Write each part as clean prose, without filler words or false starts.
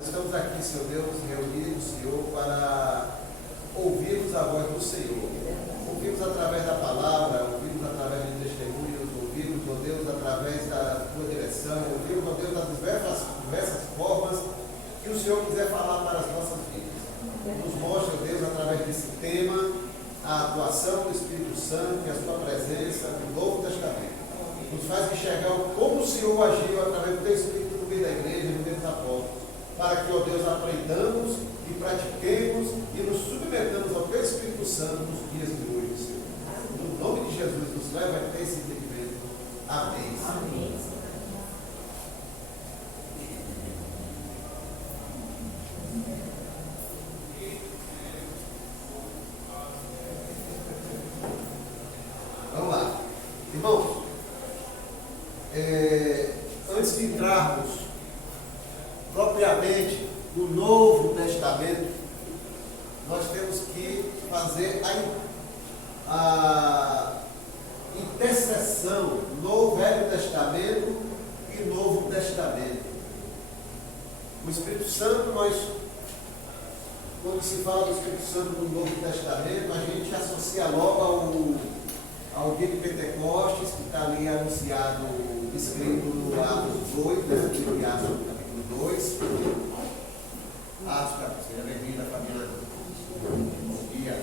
Estamos aqui, Senhor Deus, reunidos, Senhor, para ouvirmos a voz do Senhor. Ouvirmos através da palavra, ouvirmos através de testemunhos, ouvirmos, ó Deus, através da tua direção, ouvirmos, ó Deus, das diversas formas que o Senhor quiser falar para as nossas vidas. Nos mostre, ó Deus, através desse tema, a atuação do Espírito Santo e a sua presença no Novo Testamento. Nos faz enxergar como o Senhor agiu através do teu Espírito no meio da igreja, no meio dos apóstolos, para que, ó Deus, aprendamos e pratiquemos e nos submetamos ao teu Espírito Santo nos dias de hoje, Senhor. No nome de Jesus, nos leva a ter esse entendimento. Amém. Amém. Vamos lá. Irmãos, antes de entrarmos propriamente no Novo Testamento, nós temos que fazer a interseção no Velho Testamento e Novo Testamento. O Espírito Santo, quando se fala do Espírito Santo no Novo Testamento, a gente associa logo ao dia de Pentecostes, que está ali anunciado, escrito no Atos 2, né? Livro de Atos, capítulo 2. Atos, seja bem-vinda, Fabiana. Bom dia.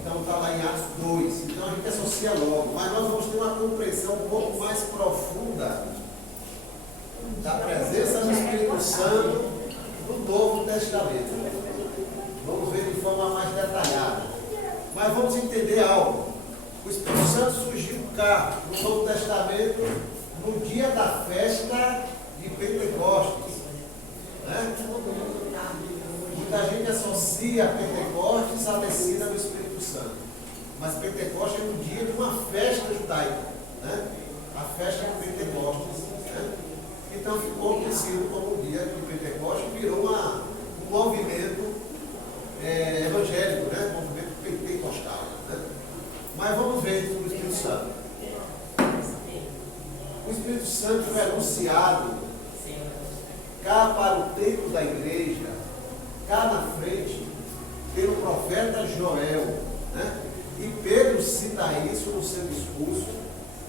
Então está lá em Atos 2. Então a gente associa logo, mas nós vamos ter uma compreensão um pouco mais profunda da presença do Espírito Santo no Novo Testamento. Vamos ver de forma mais detalhada. Mas vamos entender algo. O Espírito Santo surgiu cá no Novo Testamento no dia da festa de Pentecostes. Né? Muita gente associa Pentecostes à descida do Espírito Santo. Mas Pentecostes é no dia de uma festa judaica. Né? A festa de Pentecostes. Né? Então ficou conhecido como o dia de Pentecostes, virou um movimento evangélico, né? Movimento pentecostal. Né? Mas vamos ver sobre o Espírito Santo. O Espírito Santo foi anunciado cá para o templo da igreja, cá na frente, pelo profeta Joel. Né? E Pedro cita isso no seu discurso,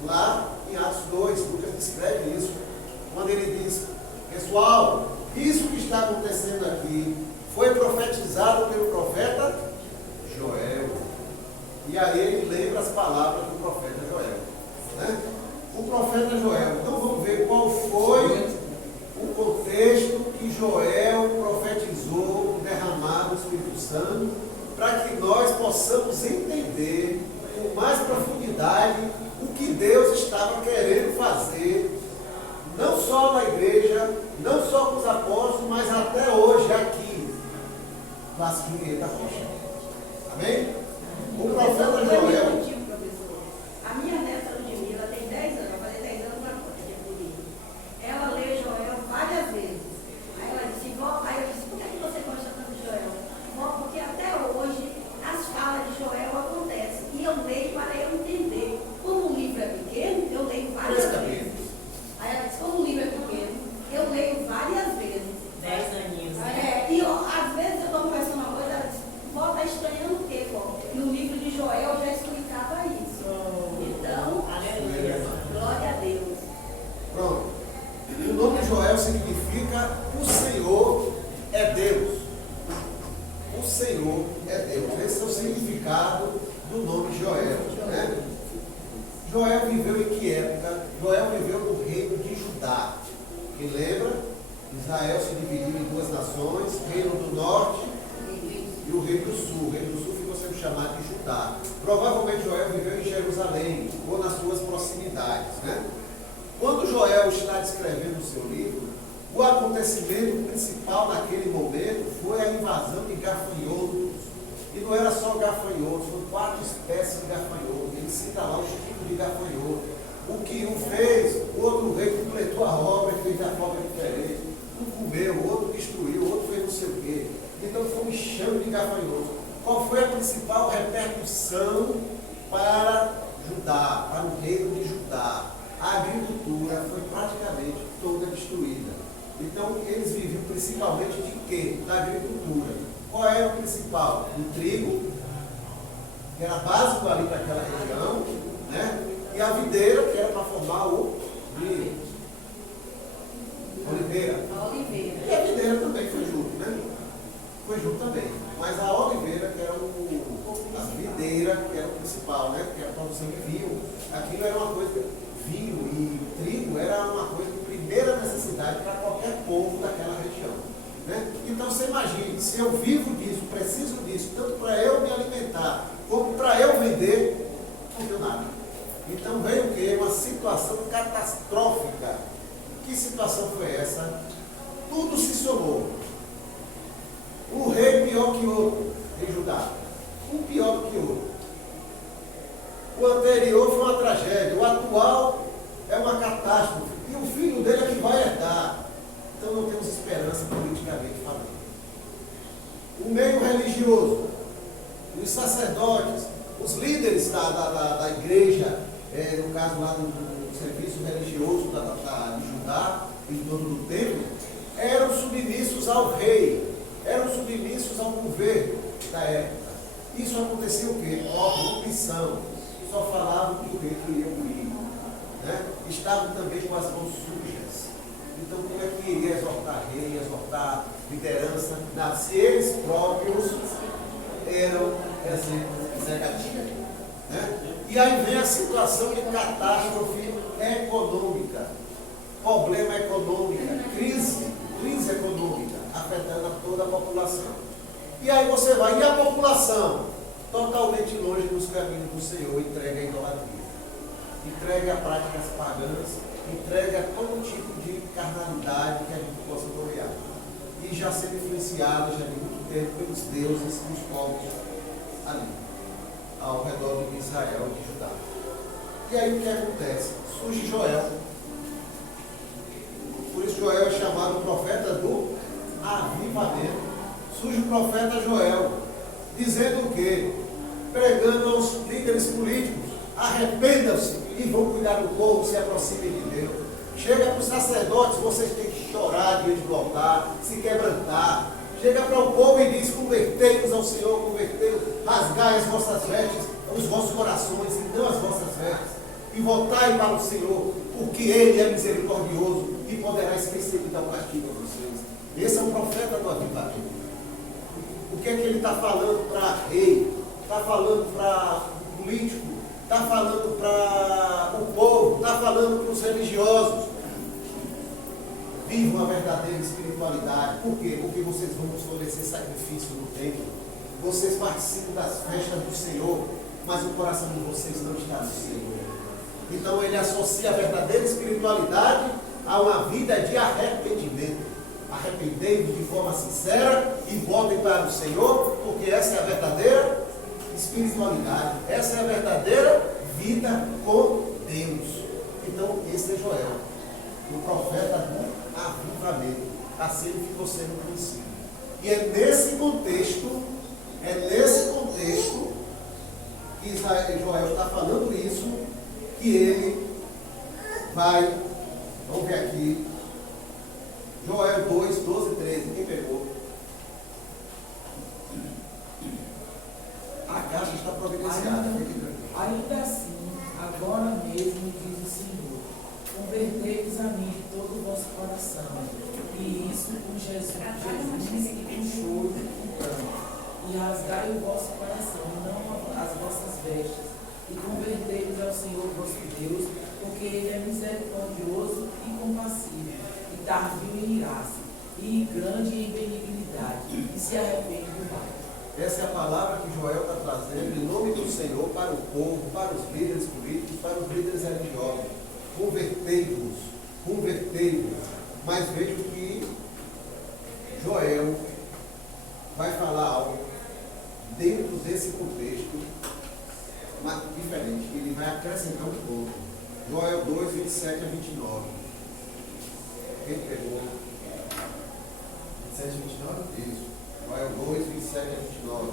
lá em Atos 2, Lucas descreve isso, quando ele diz: pessoal, isso que está acontecendo aqui foi profetizado pelo profeta Joel. E aí ele lembra as palavras do profeta Joel. Né? O profeta Joel. Então vamos ver qual foi o contexto que Joel profetizou o derramar do Espírito Santo, para que nós possamos entender com mais profundidade o que Deus estava querendo fazer, não só na igreja, não só com os apóstolos, mas até hoje aqui, nas Pinheiras da Rocha. Amém? O profeta Joel. A minha neta Ludmila tem 10 anos, vai fazer 10 anos agora, que é bonito. Ela lê Joel várias vezes. Aí ela disse: vó, aí eu disse: por que você gosta tanto de Joel? Vó, porque até hoje as falas de Joel acontecem. E eu leio para eu entender. Como o livro é pequeno, eu leio várias vezes. Aí ela disse: como o livro é pequeno, eu leio várias vezes. 10 aninhos. E às vezes eu estou conversando uma coisa, ela diz: vó, está estranhando o quê, vó? No livro de Joel já explicava isso. Então, aleluia. Glória a Deus. Pronto. O nome Joel significa o Senhor é Deus. O Senhor é Deus. Esse é o significado do nome Joel. Né? Joel viveu em que época? Joel viveu no reino de Judá. Quem lembra? Israel se dividiu em duas nações, reino do norte e o reino do sul. O reino do sul ficou sendo chamado de Judá. Provavelmente Joel viveu em Jerusalém ou nas suas proximidades. Né? Quando Joel está descrevendo o seu livro, o acontecimento principal naquele momento foi a invasão de gafanhotos. E não era só gafanhotos, foram 4 espécies de gafanhotos. Ele cita lá os tipos de gafanhoto. O que um fez, o outro rei completou a obra e fez de forma diferente. Um comeu, o outro destruiu, o outro fez não sei o quê. Então foi um enxame de gafanhotos. Qual foi a principal repercussão para Judá, para o reino de Judá? A agricultura foi praticamente toda destruída. Então, eles viviam principalmente de quê? Da agricultura. Qual era o principal? O trigo, que era básico ali para aquela região, né? E a videira, que era para formar o milho. Oliveira. A oliveira. E a videira também foi junto, né? Foi junto também. Mas a oliveira, que era a videira, que era o principal, né? Que era a produção de vinho. Aquilo era uma coisa, vinho e trigo era uma coisa de primeira necessidade para qualquer povo daquela região. Né? Então você imagine, se eu vivo disso, preciso disso, tanto para eu me alimentar, como para eu vender, não deu nada. Então veio o quê? Uma situação catastrófica. Que situação foi essa? Tudo se somou. Um rei pior que outro em Judá. Um pior que outro. O anterior foi uma tragédia. O atual é uma catástrofe. E o filho dele é que vai herdar. Então não temos esperança politicamente falando. O meio religioso, os sacerdotes, os líderes da igreja, no caso lá do serviço religioso de Judá, em torno do templo, eram submissos ao rei, eram submissos ao governo da época. Isso acontecia o quê? Corrupção. Só falavam que o rei queria o filho. Né? Estavam também com as mãos sujas. Então, como é que iria exortar rei, exortar liderança? Se eles próprios eram negativos. Né? E aí vem a situação de catástrofe econômica, problema econômico, crise econômica, afetando toda a população. E aí você vai, e a população? Totalmente longe dos caminhos do Senhor, entregue à idolatria, entregue a práticas pagãs, entregue a todo tipo de carnalidade que a gente possa nomear. E já sendo influenciado já de muito tempo pelos deuses dos povos ali, ao redor de Israel e de Judá. E aí o que acontece? Surge Joel. Por isso Joel é chamado o profeta do avivamento. Surge o profeta Joel, dizendo o quê? Pregando aos líderes políticos: arrependam-se e vão cuidar do povo, se aproximem de Deus. Chega para os sacerdotes: vocês têm que chorar diante do altar, se quebrantar. Chega para o povo e diz: convertei-vos ao Senhor, convertei-vos, rasgai as vossas vestes, os vossos corações, e não as vossas vestes, e voltai para o Senhor, porque Ele é misericordioso e poderá esquecer de dar um castigo a vocês. Esse é o profeta do avivamento. O que é que ele está falando para rei? Está falando para político? Está falando para o povo? Está falando para os religiosos? Vivam a verdadeira espiritualidade. Por quê? Porque vocês vão nos oferecer sacrifício no templo. Vocês participam das festas do Senhor, mas o coração de vocês não está no Senhor. Então ele associa a verdadeira espiritualidade a uma vida de arrependimento. Arrependei-vos de forma sincera e voltem para o Senhor, porque essa é a verdadeira espiritualidade, essa é a verdadeira vida com Deus. Então esse é Joel, o profeta do avivamento. Assim ele ficou sendo conhecido. E é nesse contexto que Joel está falando isso, que ele vai, vamos ver aqui, Joel 2, 12, 13, quem pegou? A caixa está providenciada. Ainda assim, agora mesmo diz o Senhor: convertei-vos a mim de todo o vosso coração, e isso com Jesus e com choro e com pranto, e rasgai o vosso coração, não as vossas vestes, e convertei-vos ao Senhor vosso Deus, porque Ele é misericordioso e compassivo, e tardio em irar-se, e grande em benignidade, e se arrepende do mal. Essa é a palavra que Joel está trazendo em nome do Senhor para o povo, para os líderes políticos, para os líderes religiosos. Convertei-vos, convertei-vos. Mas vejo que Joel vai falar algo dentro desse contexto diferente. Ele vai acrescentar um pouco. Joel 2, 27 a 29. Quem pegou? 27 e 29? Isso. Joel 2, 27 a 29.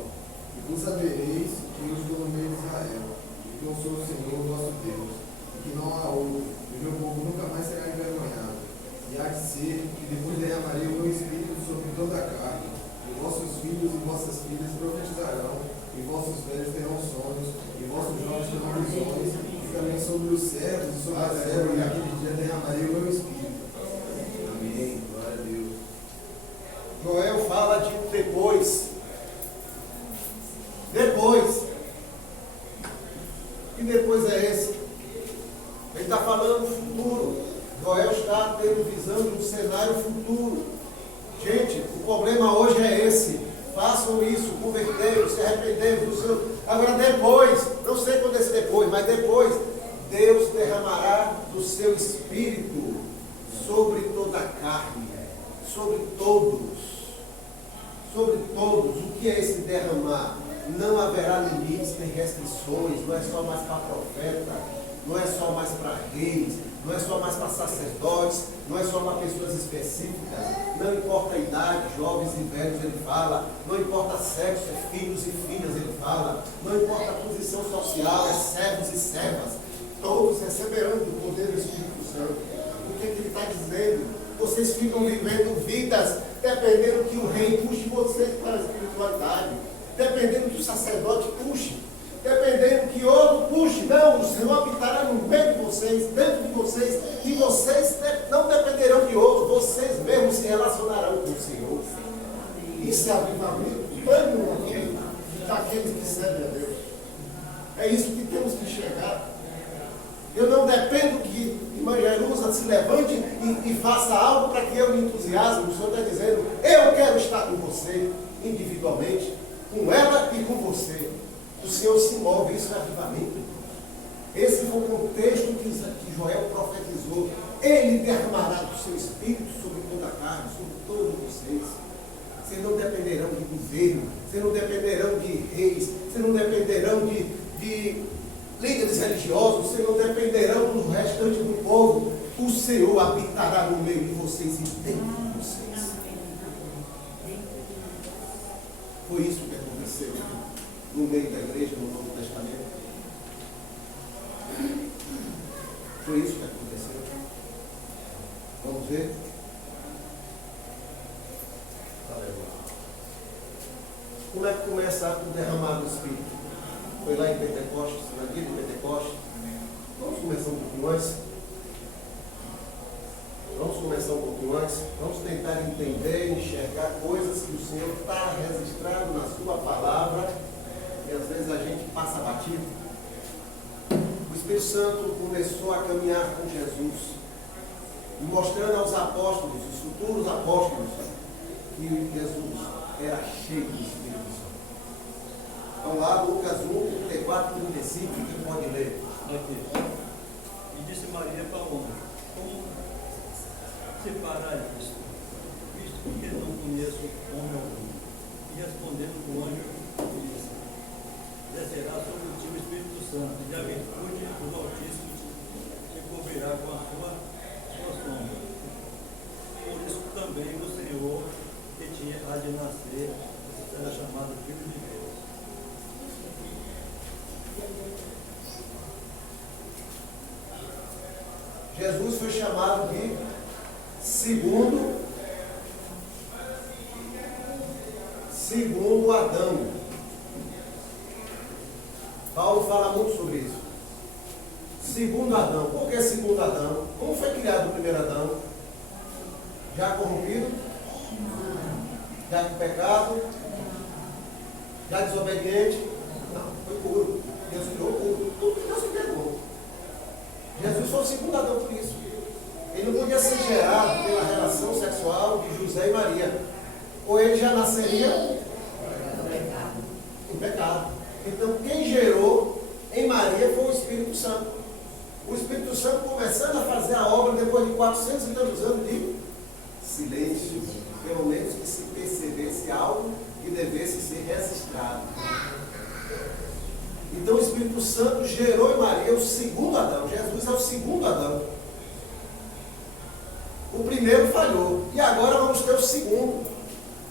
E vos sabereis que eu estou no meio de Israel, e que eu sou o Senhor vosso Deus, e que não há outro, e meu povo nunca mais será envergonhado. E há de ser que depois derramarei o meu espírito sobre toda a carne, e vossos filhos e vossas filhas profetizarão, e vossos velhos terão sonhos, e vossos jovens terão visões, e também sobre os servos e sobre as servas, naquele dia derramarei o meu espírito. Amém. Glória a Deus. Joel fala de depois. Depois. Que depois é esse? Ele está falando futuro. Joel está tendo visão de um cenário futuro. Gente, o problema hoje é esse. Façam isso, converteiros, se arrependendo do seu. Agora depois, não sei quando é esse depois, mas depois, Deus derramará do seu espírito sobre toda a carne, sobre todos. Sobre todos. O que é esse derramar? Não haverá limites nem restrições, não é só mais para profeta, não é só mais para reis, não é só mais para sacerdotes, não é só para pessoas específicas, não importa a idade, jovens e velhos, ele fala, não importa sexo, é filhos e filhas, ele fala, não importa a posição social, é servos e servas, todos receberão do poder do Espírito Santo. O que ele está dizendo? Vocês ficam vivendo vidas dependendo que o rei puxe vocês para a espiritualidade, dependendo que o sacerdote puxe, dependendo que outro puxe. Não, o Senhor habitará no meio de vocês, dentro de vocês, e vocês não dependerão de outros, vocês mesmos se relacionarão com o Senhor. Isso é avivamento pleno daqueles que servem a Deus. É isso que temos que enxergar. Eu não dependo que irmã Jerusa se levante e faça algo para que eu me entusiasme. O Senhor está dizendo, eu quero estar com você, individualmente, com ela e com você. O Senhor se move, isso é avivamento. Esse foi o contexto que Joel profetizou. Ele derramará do seu espírito sobre toda a carne, sobre todos vocês. Vocês não dependerão de governo, vocês não dependerão de reis, vocês não dependerão de líderes religiosos, vocês não dependerão do restante do povo. O Senhor habitará no meio de vocês e dentro de vocês. Foi isso que aconteceu no meio da igreja, no Novo Testamento. Foi isso que aconteceu. Vamos ver? Como é que começa o derramar do Espírito? Foi lá em Pentecostes, na dia de Pentecostes. Vamos começar um pouquinho antes. Vamos tentar entender, enxergar coisas que o Senhor está registrado na sua palavra e às vezes a gente passa batido. O Espírito Santo começou a caminhar com Jesus, mostrando aos apóstolos, os futuros apóstolos, que Jesus era cheio do Espírito Santo. Então lá, Lucas 1, 34, 35, quem pode ler? Aqui. E disse Maria para o homem, como separar isto, visto que não conheço homem algum? E respondendo o anjo, disse, descerá sobre ti o Espírito Santo, e a virtude dos Altíssimos te cobrirá com a sua sombra. Por isso também o Senhor que tinha há de nascer será chamado Filho de Deus. Jesus foi chamado de segundo Adão. Paulo fala muito sobre isso. Segundo Adão. Por que segundo Adão? Como foi criado o primeiro Adão? Já corrompido? Já com pecado? Já desobediente? Não, foi puro. Deus criou puro. Tudo que Deus criou. Jesus foi o segundo Adão por isso. Ele não podia ser gerado pela relação sexual de José e Maria. Ou ele já nasceria em pecado. Então quem gerou em Maria foi o Espírito Santo. O Espírito Santo começando a fazer a obra depois de 400 e tantos anos de silêncio. Pelo menos que se percebesse algo que devesse ser registrado. Então o Espírito Santo gerou em Maria o segundo Adão. Jesus é o segundo Adão. O primeiro falhou. E agora vamos ter o segundo.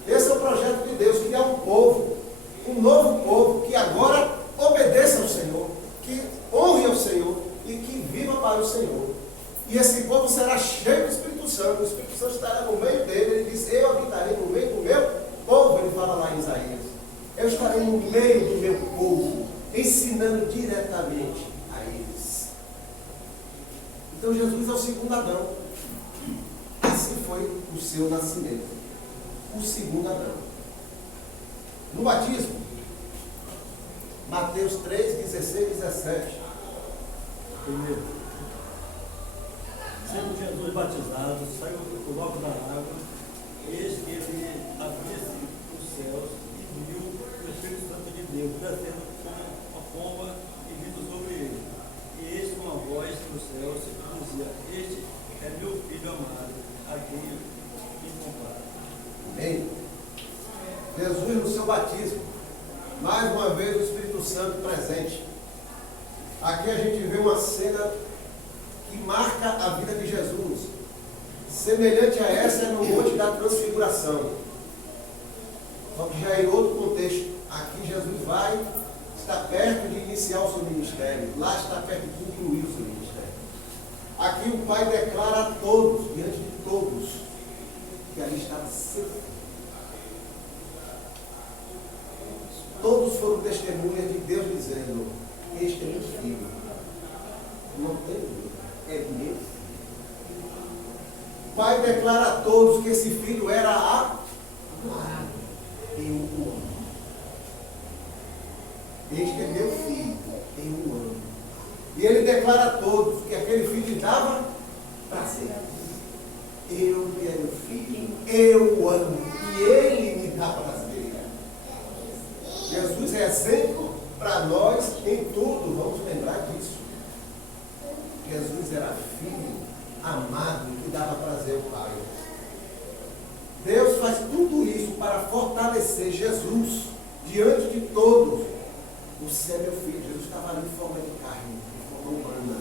Esse é o projeto de Deus, criar um povo. Um novo povo que agora obedeça ao Senhor. Que honre ao Senhor. E que viva para o Senhor. E esse povo será cheio do Espírito Santo. eu estarei no meio do meu povo, ensinando diretamente a eles. Então Jesus é o segundo Adão. Assim foi o seu nascimento. O segundo Adão. No batismo, Mateus 3, 16 e 17. Primeiro, sendo Jesus batizado, saiu logo da água, eis que ele abria-se os céus e viu o Espírito Santo de Deus descendo como uma pomba e vindo sobre ele. E eis uma voz do céu que dizia: Este é meu filho amado, a quem me comparo. Amém? Jesus no seu batismo, mais uma vez o Espírito Santo presente. Aqui a gente vê uma cena que marca a vida de Jesus. Semelhante a essa é no Monte da Transfiguração. Só que já é em outro contexto. Aqui Jesus está perto de iniciar o seu ministério. Lá está perto de concluir o seu ministério. Aqui o Pai declara a todos, diante de todos, que ali estava seu filho. Todos foram testemunhas de Deus dizendo: este é meu filho. Não tem dúvida, é meu filho. O Pai declara a todos que esse filho era amado. Eu o amo. Este é meu filho, eu o amo. E ele declara a todos que aquele filho lhe dava prazer. Ele é meu filho, eu o amo e ele me dá prazer. Jesus é exemplo para nós em tudo, vamos lembrar disso. Jesus era filho amado que dava prazer ao Pai. Deus faz tudo isso para fortalecer Jesus diante de todos. Você é meu filho. Jesus estava ali em forma de carne, em forma humana.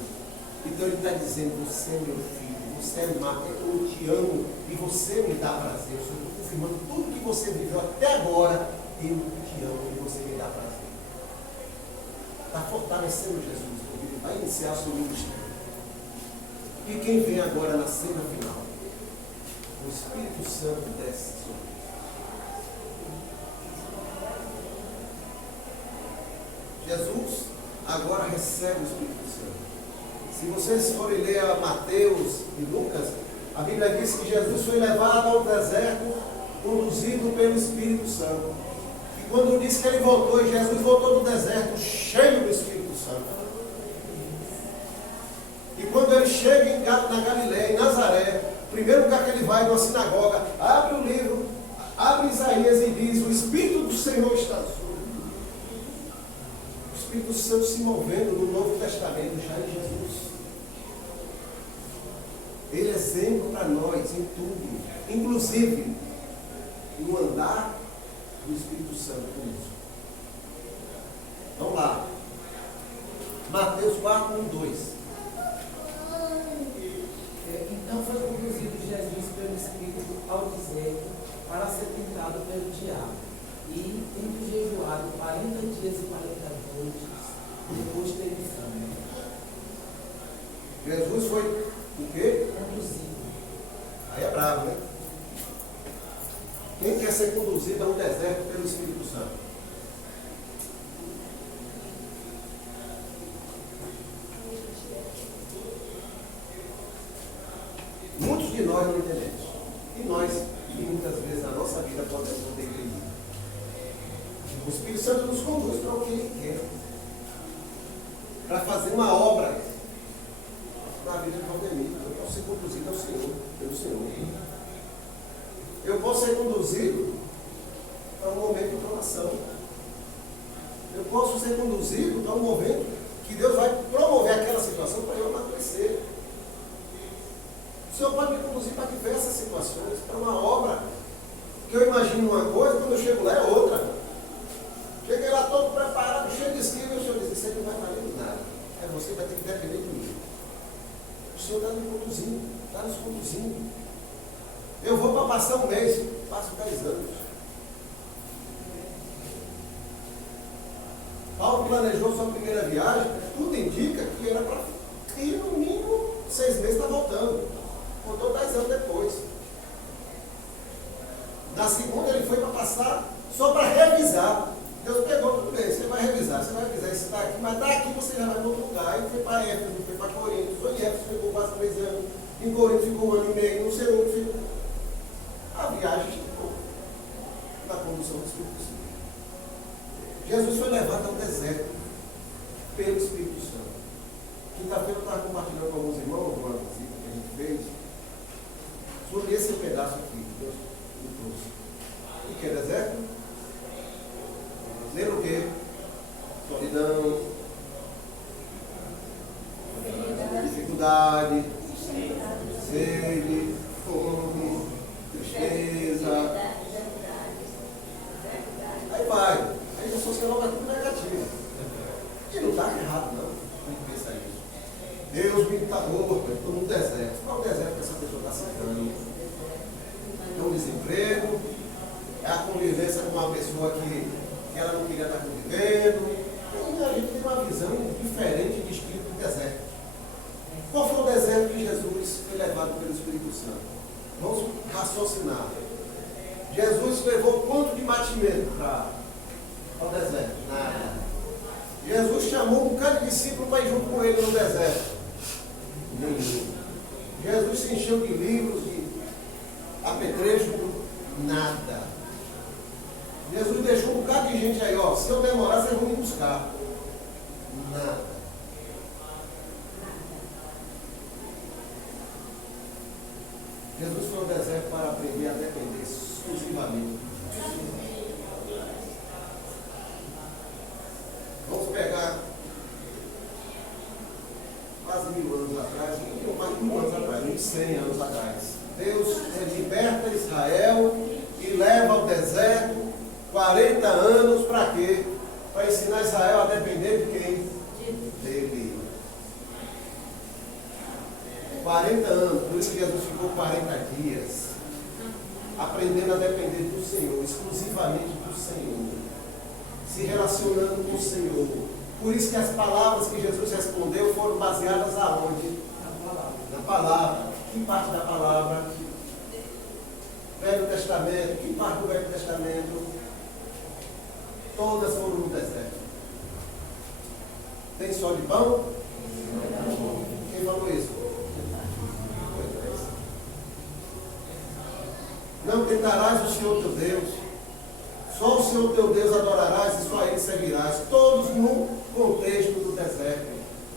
Então ele está dizendo: você é meu filho, você é amado, eu te amo e você me dá prazer. Eu estou confirmando tudo que você viveu até agora. Eu te amo e você me dá prazer. Está fortalecendo Jesus, porque ele vai iniciar o seu ministério. E quem vem agora na cena final? O Espírito Santo desce sobre ele. Jesus agora recebe o Espírito Santo. Se vocês forem ler a Mateus e Lucas, a Bíblia diz que Jesus foi levado ao deserto, conduzido pelo Espírito Santo. E quando diz que ele voltou, e Jesus voltou do deserto cheio do Espírito Santo. E quando ele chega na Galiléia, em Nazaré, o primeiro lugar que ele vai, numa sinagoga, abre o livro, abre Isaías e diz: o Espírito do Senhor está sobre mim. O Espírito Santo se movendo no Novo Testamento, já em Jesus. Ele é exemplo para nós em tudo, inclusive no andar do Espírito Santo conosco. Vamos lá. Mateus 4, 1, 2. Então foi conduzido Jesus pelo Espírito ao deserto para ser tentado pelo diabo. E, tendo jejuado 40 dias e 40 noites, depois teve fome. Jesus foi o quê? Conduzido. Aí é bravo, né? Quem quer ser conduzido a um deserto pelo Espírito Santo? Muitos de nós não entendemos. E nós, que muitas vezes na nossa vida podemos não ter entendido. O Espírito Santo nos conduz para o que Ele quer. Para fazer uma obra na vida de Valdemir. Eu posso ser conduzido ao Senhor, pelo Senhor. Eu posso ser conduzido para um momento de provação. Eu posso ser conduzido para um momento que Deus vai promover aquela situação para eu amadurecer. O Senhor pode me conduzir para diversas situações, para uma obra que eu imagino uma coisa, quando eu chego lá é outra. Cheguei lá todo preparado, cheio de esquiva, e o Senhor diz: isso aí não vai valer nada. É você que vai ter que depender de mim. O Senhor está me conduzindo, está nos conduzindo. Eu vou para passar um mês, passo 10 anos. Paulo planejou sua primeira viagem, tudo indica que era para ir no mínimo 6 meses, está voltando. Voltou 10 anos depois. Na segunda ele foi para passar, só para revisar. Deus pegou tudo bem, você vai revisar isso está aqui, mas daqui você já vai para outro lugar. E foi para Éfeso, foi para Corinto. Foi em Éfeso, ficou quase 3 anos. Em Corinto ficou 1 ano e meio, não sei onde ficou. A viagem ficou na condução do Espírito Santo. Jesus foi levado ao deserto pelo Espírito Santo. Quinta-feira eu estava compartilhando com alguns irmãos uma visita que a gente fez sobre esse pedaço aqui que Deus me trouxe. O que é deserto? Lembra o quê? Solidão, dificuldade, sede, fome, tristeza. Aí vai. Aí a sociologia é tudo negativo. E não está errado, não. A gente pensa isso. Deus me está morto, eu estou no deserto. Qual o deserto que essa pessoa está citando? É um desemprego, é a convivência com uma pessoa que ela não queria estar convivendo. Então, a gente tem uma visão diferente de espírito do deserto. Qual foi o deserto que Jesus foi levado pelo Espírito Santo? Vamos raciocinar. Jesus levou quanto de mantimento para o deserto? Nada. Jesus chamou um bocado de discípulo para ir junto com ele no deserto. Nenhum. Jesus se encheu de livros, de apetrecho, nada. Jesus deixou um bocado de gente aí, ó. Se eu demorar, vocês vão me buscar. Nada. Jesus foi ao deserto para aprender a depender exclusivamente. Vamos pegar quase 1000 anos atrás, não mais de 1000 anos atrás, 1100 anos atrás. Deus liberta Israel e leva ao deserto 40 anos para quê? Para ensinar Israel a depender de quem? Dele. 40 anos, por isso que Jesus ficou 40 dias aprendendo a depender do Senhor, exclusivamente do Senhor, se relacionando com o Senhor. Por isso que as palavras que Jesus respondeu foram baseadas aonde? Na palavra. Que parte da palavra? Velho Testamento. Que parte do Velho Testamento? Todas foram no deserto. Tem só de pão? Quem falou isso? Não tentarás o Senhor teu Deus. Só o Senhor teu Deus adorarás e só a Ele servirás. Todos no contexto do deserto.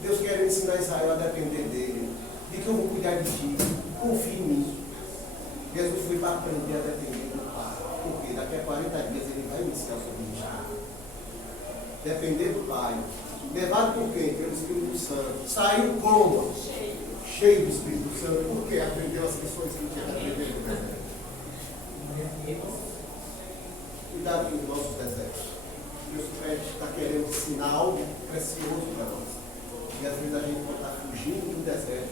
Deus quer ensinar Israel a depender dele. De que eu vou cuidar de ti. Confie nisso. Jesus foi para aprender a depender do Pai. Porque daqui a 40 dias ele vai iniciar o seu ministério. Depender do Pai. Levado por quem? Pelo Espírito Santo. Saiu como? Cheio do Espírito Santo. Porque aprendeu as lições que tinha que aprender no deserto. Cuidado com os nossos desertos. Deus está querendo ensinar algo precioso para nós. E às vezes a gente pode estar fugindo do deserto,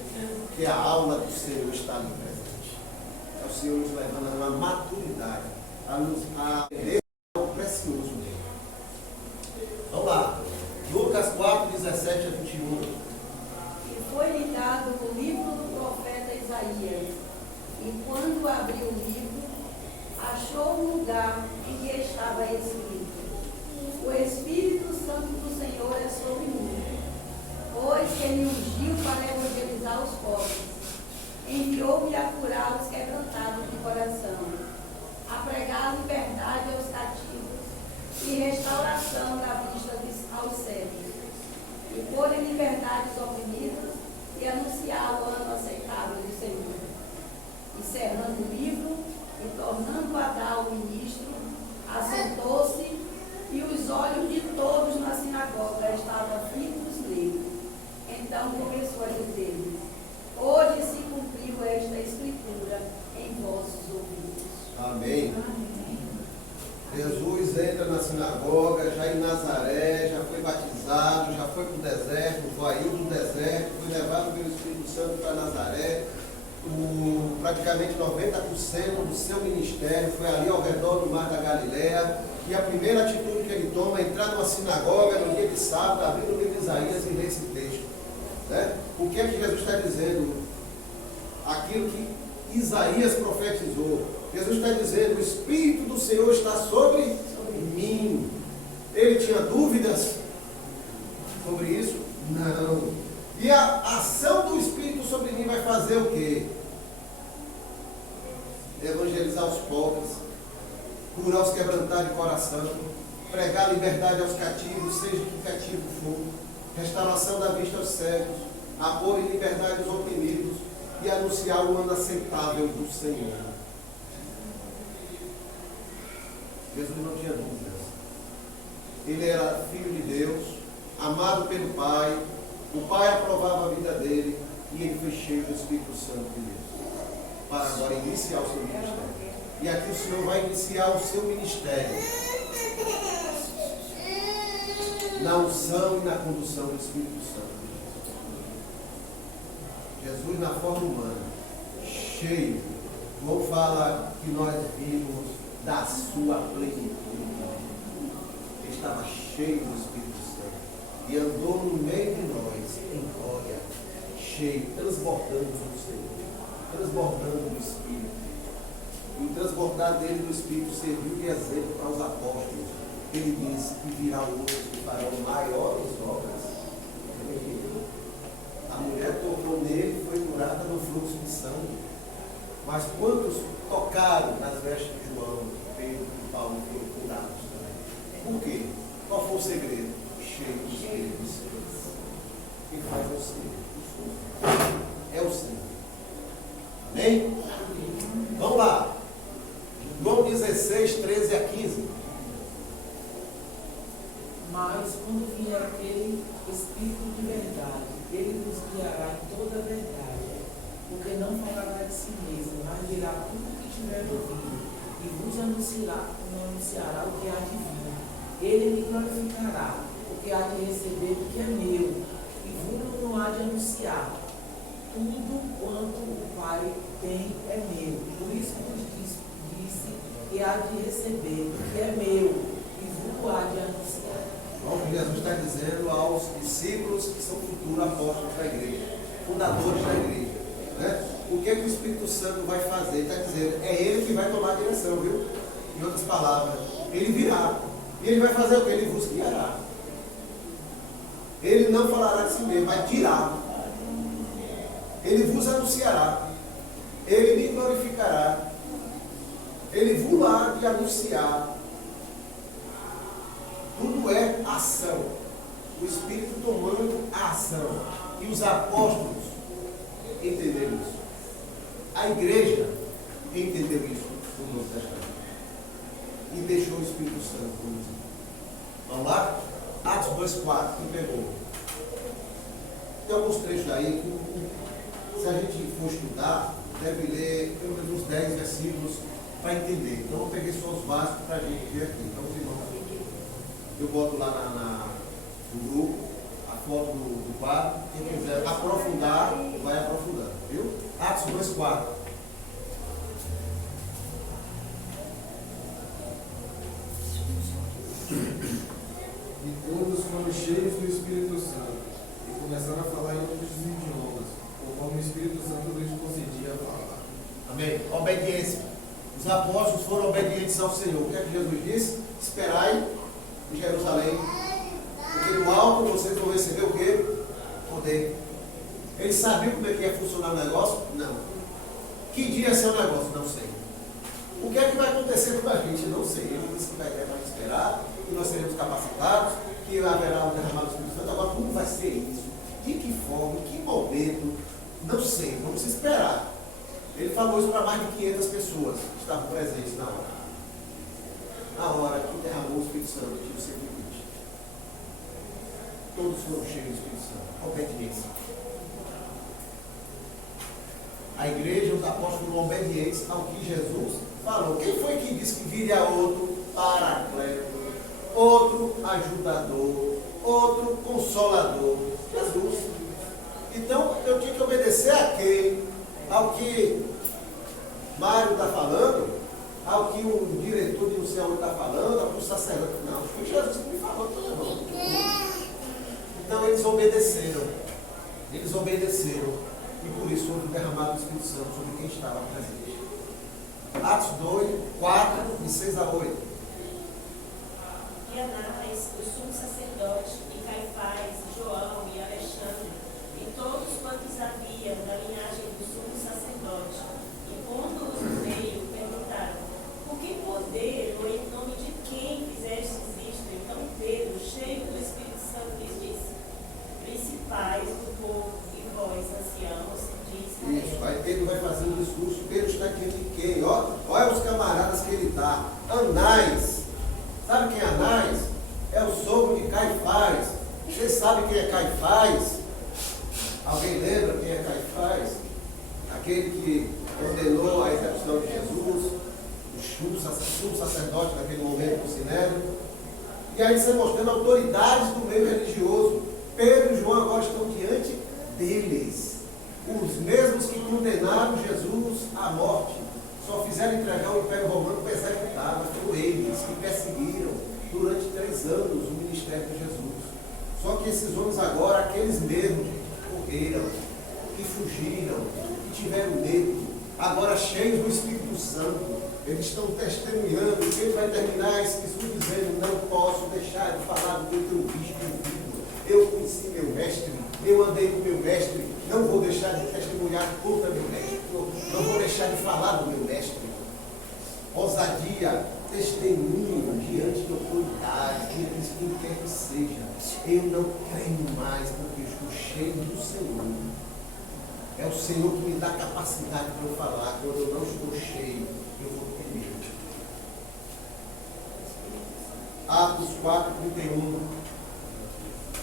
que a aula do Senhor está ali presente. É o Senhor nos levando a uma maturidade, a nos aprender algo precioso dele. Vamos lá. Lucas 4, 17 a 21. E foi lhe dado o livro do profeta Isaías. E quando abriu o livro, achou um lugar em que estava escrito: O Espírito Santo do Senhor é sobre mim, pois que me ungiu para evangelizar os pobres, enviou-me a curar os quebrantados de coração, a pregar liberdade aos cativos e restauração da vista aos cegos, e pôr em liberdade os oprimidos e anunciar o ano aceitável do Senhor. Encerrando o livro e tornando a dar ao ministro, assentou-se e os olhos de todos na sinagoga estavam fitos nele. Então começou a dizer-lhes: Hoje se cumpriu esta escritura em vossos ouvidos. Amém. Jesus entra na sinagoga, já em Nazaré, já foi batizado, já foi para o deserto, saiu do deserto, foi levado pelo Espírito Santo para Nazaré. Praticamente 90% do seu ministério foi ali ao redor do Mar da Galileia. E a primeira atitude que ele toma é entrar numa sinagoga no dia de sábado, abrir o livro de Isaías e ler esse texto. Né? O que é que Jesus está dizendo? Aquilo que Isaías profetizou. Jesus está dizendo: o Espírito do Senhor está sobre mim. Santo, pregar liberdade aos cativos, seja que cativo for, restauração da vista aos cegos, amor e liberdade aos oprimidos, e anunciar o ano aceitável do Senhor. Jesus não tinha dúvidas. Ele era filho de Deus, amado pelo Pai, o Pai aprovava a vida dele, e ele foi cheio do Espírito Santo de Deus, para agora iniciar o seu ministério. E aqui o Senhor vai iniciar o seu ministério na unção e na condução do Espírito Santo. Jesus na forma humana, cheio. João fala que nós vimos da sua plenitude. Ele estava cheio do Espírito Santo e andou no meio de nós em glória, cheio, transbordando do Senhor, transbordando do Espírito. E o transbordar dele do Espírito serviu de exemplo para os apóstolos. Ele disse que virá outros que farão maiores obras. A mulher tocou nele e foi curada no fluxo de sangue. Mas quantos tocaram nas vestes de João, Pedro e Paulo foram curados também? Por quê? Qual foi o segredo? Cheio do Espírito Santo. Quem faz é o Senhor. É o Senhor. Amém? Vamos lá. João 16, 13 a 15. Mas quando vier aquele Espírito de verdade, ele nos guiará em toda a verdade, porque não falará de si mesmo, mas dirá tudo o que tiver ouvido, e vos anunciará o que há de vir. Ele me glorificará, porque há de receber do que é meu, e vos não há de anunciar. Tudo quanto o Pai tem é meu. Por isso vos disse que há de receber do que é meu, e vos há de anunciar. O que Jesus está dizendo aos discípulos que são futuros apóstolos da igreja, fundadores da igreja. Né? O que é que o Espírito Santo vai fazer? Ele está dizendo, é ele que vai tomar a direção, viu? Em outras palavras, ele virá. E ele vai fazer o que? Ele vos guiará. Ele não falará de si mesmo, mas dirá. Ele vos anunciará. Ele me glorificará. Ele vos há de anunciar. Tudo é ação. O Espírito tomando a ação. E os apóstolos entenderam isso. A igreja entendeu isso no Novo Testamento. E deixou o Espírito Santo conduzir. Vamos lá? Atos 2,4. Quem pegou? Tem alguns trechos aí que, se a gente for estudar, deve ler pelo menos uns 10 versículos para entender. Então eu peguei só os básicos para a gente ver aqui. Então, os irmãos, eu boto lá no grupo a foto do quadro. Quem quiser aprofundar, vai aprofundando, viu? Atos 2,4. E todos foram cheios do Espírito Santo e começaram a falar em outros idiomas, conforme o Espírito Santo lhes concedia a falar. Amém? Obediência. Os apóstolos foram obedientes ao Senhor. O que é que Jesus disse? Esperai em Jerusalém, porque do alto vocês vão receber o quê? Poder. Eles sabiam como é que ia funcionar o negócio? Não. Que dia é seu negócio? Não sei. O que é que vai acontecer com a gente? Não sei. Ele disse que vai ter para esperar, que nós seremos capacitados, que haverá um derramado do Espírito Santo. Agora, como vai ser isso? De que forma? Em que momento? Não sei. Vamos esperar. Ele falou isso para mais de 500 pessoas que estavam presentes na hora. Na hora que derramou o Espírito Santo, tinha o 120. Todos foram cheios do Espírito Santo. Obediência. A igreja, os apóstolos foram obedientes ao que Jesus falou. Quem foi que disse que viria outro paracleto, outro ajudador, outro consolador? Jesus. Então eu tinha que obedecer a quem? Ao que Mário está falando? Ao que o diretor de não sei onde está falando? Ao que o sacerdote? Não, foi Jesus que me falou, irmão. Então eles obedeceram. Eles obedeceram. E por isso houve o derramado do Espírito Santo sobre quem estava presente. Atos 2, 4, de 6 a 8. E Anás, o sumo sacerdote, e Caifás, e João, e Alexandre, e todos quantos havia da linhagem do sumo sacerdote, e pondo-os no meio, perguntaram: por que poder ou em nome de quem fizeram Anás é o sogro de Caifás. Vocês sabem quem é Caifás? Alguém lembra quem é Caifás? Aquele que ordenou a execução de Jesus, o sumo sacerdote naquele momento do Sinédrio. E aí você mostrando autoridades do meio religioso. Pedro e João agora estão diante deles. Os mesmos que condenaram Jesus à morte. Só fizeram entregar o Império Romano para executar, mas foram eles que perseguiram durante 3 anos o ministério de Jesus. Só que esses homens agora, aqueles mesmos que correram, que fugiram, que tiveram medo, agora cheios do Espírito Santo, eles estão testemunhando. Ele vai terminar esse discurso dizendo: não posso deixar de falar do que eu vi e ouvido. Eu conheci meu mestre, eu andei com meu mestre, não vou deixar de testemunhar contra meu mestre, não vou deixar de falar do meu mestre. Ousadia, testemunho diante de autoridade, diante de quem quer que seja. Eu não creio mais porque eu estou cheio do Senhor. É o Senhor que me dá capacidade para eu falar. Quando eu não estou cheio, eu vou ter medo. Atos 4:31.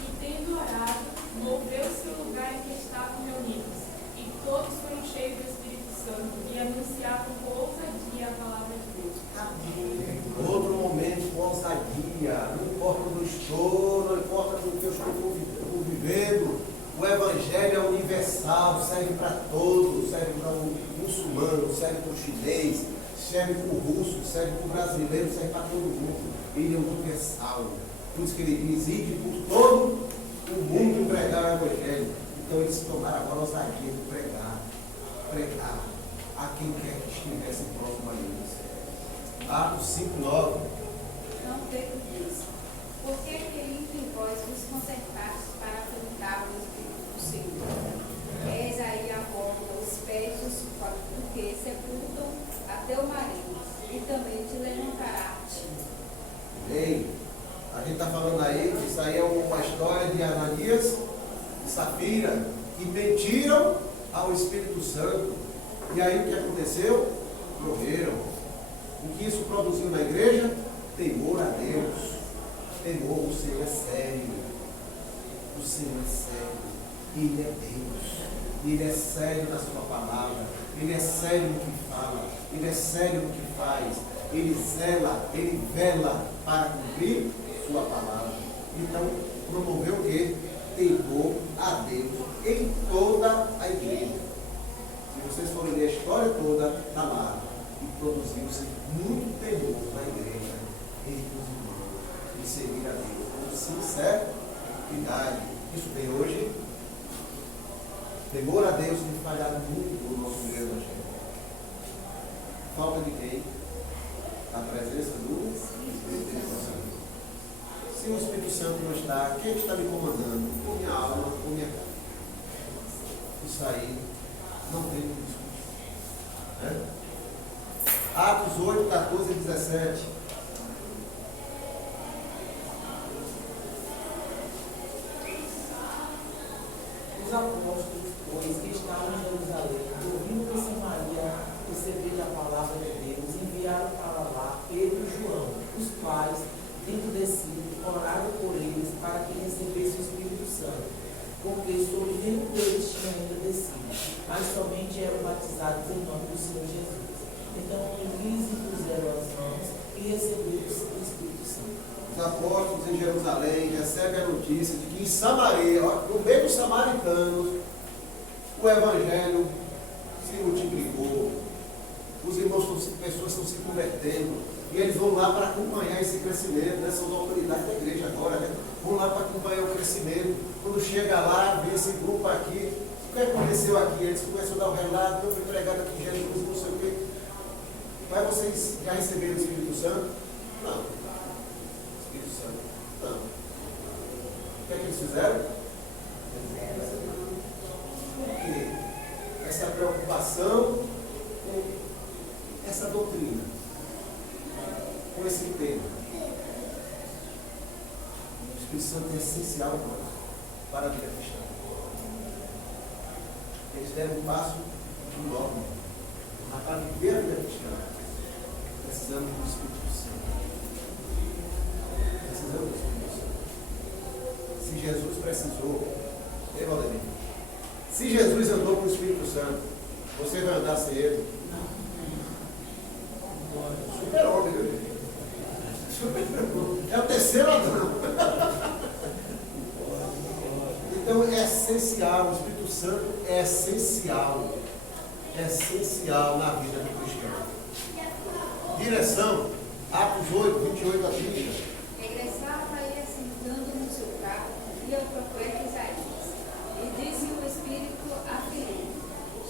E tendo orado, moveu-se o lugar em que estavam reunidos, e todos foram cheios do Espírito Santo e anunciavam com ousadia a palavra de Deus. Outro momento com ousadia, não importa onde eu estou, não importa com o que eu estou convivendo, o Evangelho é universal, serve para todos, serve para o muçulmano, serve para o chinês, serve para o russo, serve para o brasileiro, serve para todo mundo. Ele é universal. Por isso que ele diz: ide por todo o mundo pregar o Evangelho. Então eles tomaram agora a ousadia de pregar a quem quer que estivesse próximo a eles. Atos 5:9. Não Pedro diz: por que entre vós vos concertastes para afrontar o Espírito do Senhor? Eis aí a volta os pés dos que sepultam a teu marido, e também te levantará a ti. Ei, a gente está falando aí que isso aí é uma história de Ananias e Safira, que mentiram ao Espírito Santo. E aí o que aconteceu? Morreram. O que isso produziu na igreja? Temor a Deus. Temor. O Senhor é sério. O Senhor é sério. Ele é Deus. Ele é sério na sua palavra. Ele é sério no que fala. Ele é sério no que faz. Ele zela, ele vela para cumprir sua palavra. Então, promoveu o quê? Temor a Deus em toda a igreja. Se vocês forem ler a história toda, está lá. E produziu-se muito temor na igreja, entre os irmãos, de seguir a Deus com sinceridade. Isso tem hoje. Temor a Deus tem falhado muito no nosso evangelho. Falta de quem? A presença do Espírito Santo. Se o Espírito Santo não está, quem está me comandando? Ou minha alma, ou minha carne. Isso aí não tem como discutir. Né? Atos 8, 14 e 17. Os apóstolos, pois, que estavam em Jerusalém, ouvindo que Samaria recebia a palavra de Deus, enviaram para lá Pedro e João, os quais, tendo descido, oraram por eles para que recebessem o Espírito Santo, porque sobre nenhum deles tinha ainda descido, mas somente eram batizados em nome do Senhor Jesus. Então eles impuseram as mãos e receberam o Espírito Santo. Os apóstolos em Jerusalém recebem a notícia de que em Samaria, no meio dos samaritanos, o Evangelho se multiplicou. Os irmãos, pessoas estão se convertendo. E eles vão lá para acompanhar esse crescimento, né? São autoridades da igreja agora, né? Vão lá para acompanhar o crescimento. Quando chega lá, vê esse grupo aqui. O que aconteceu aqui? Eles começam a dar o relato: eu fui pregado aqui Jesus, não sei o quê. Mas vocês já receberam o Espírito Santo? Não. Espírito Santo? Não. O que é que eles fizeram? Por quê? Essa preocupação com essa doutrina, com esse tema. O Espírito Santo é essencial para a vida cristã. Eles deram um passo enorme. Para viver a vida cristã, precisamos do Espírito Santo. precisou. Ei, Valdemir, se Jesus andou com o Espírito Santo, você vai andar sem ele? Super-homem, meu Deus. É o terceiro Adão. Então é essencial, o Espírito Santo é essencial na vida do cristão. Direção, Atos 8, 28 a 30. Regressava e assentando no seu carro, via o profeta Isaías. E disse o Espírito a Filipe: